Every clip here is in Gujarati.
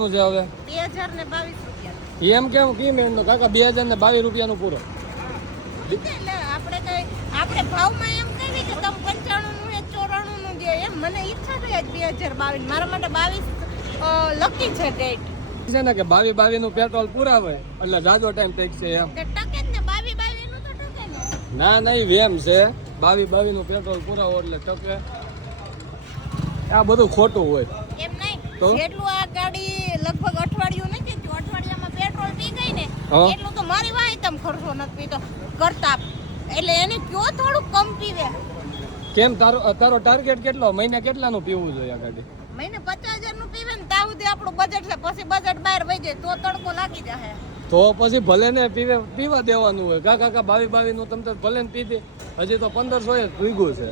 નું છે હવે 2022 રૂપિયા એમ કેમ કેમ એમ કાકા 2022 રૂપિયાનું પૂરો એટલે આપણે ભાવમાં એમ કહીએ કે તમે 95 નું ને 94 નું દે એમ મને ઈચ્છા થઈ 2022 મારા માટે 22 લકી છે ડેટ છે ને કે 22 નું પેટ્રોલ પૂરા હોય એટલે જાજો ટાઈમ ટેક્સ છે એમ કે ટકે જ ને 22 નું તો ટકે ને ના નહીં વેમ છે 22 નું પેટ્રોલ પૂરા હોય એટલે ટકે આ બધું ખોટું હોય એમ નહીં તો? જેટલું આ ગાડી લગભગ અઠવાડિયું નથી થયું અઠવાડિયામાં પેટ્રોલ પી ગઈ ને હા. એટલું તો મારી વાય તમ ખર્ચો નથી પીતો કરતા એટલે એને કયો થોડું કમ પીવે કેમ તારો ટાર્ગેટ કેટલો મહિને કેટલાનું પીવું જોઈએ આ ગાડી મહિને 50,000 નું પીવે ને ત્યાં સુધી આપણું બજેટ છે પછી બજેટ બહાર વહી જાય તો તડકો લાગી જાય તો પછી ભલે ને પીવા દેવાનું હોય કાકા 22 નું તમ ભલે ને પીધી હજી તો 1500 જ પીગું છે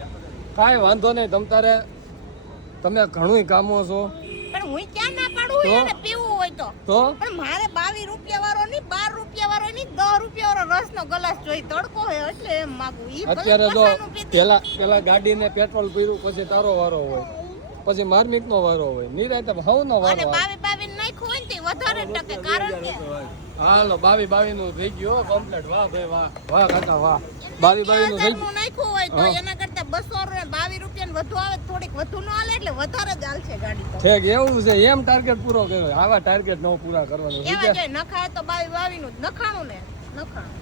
કાંઈ વાંધો નહીં તમે ઘણું કામો છો પણ હું ક્યાં ના પાડું તો? એને પીવું હોય તો પણ મારે 22 રૂપિયા વાળો નહીં 12 રૂપિયા વાળો નહીં 10 રૂપિયા વાળો રસનો ગ્લાસ જોઈ તડકો હોય એટલે એમ માંગુ ઈ ભલે અત્યારે જો પસાનું પીધી. પેલા ગાડીને પેટ્રોલ પીરું પછી તારો વારો હોય પછી માર્મિક નો વારો હોય નિરાતે ભાવનો વારો અને આવે. 22 નાખ્યું હોય ને તે વધારે ટકે કારણ કે હાલો 22 નું થઈ ગયું કમ્પ્લીટ વાહ ભાઈ વાહ કાકા વાહ 22 નું થઈ 2000 નું નાખ્યું હોય તો એના કરતા 222 રૂપિયા ને વધુ આવે થોડીક વધુ ન હાલે એટલે વધારે જ હાલશે ગાડી તો ઠીક એવું છે એમ ટાર્ગેટ પૂરો કર્યો આવા ટાર્ગેટ નો પૂરા કરવાનો એવા જોઈએ નખાય તો 22 નું જ નખાણું ને નખાણું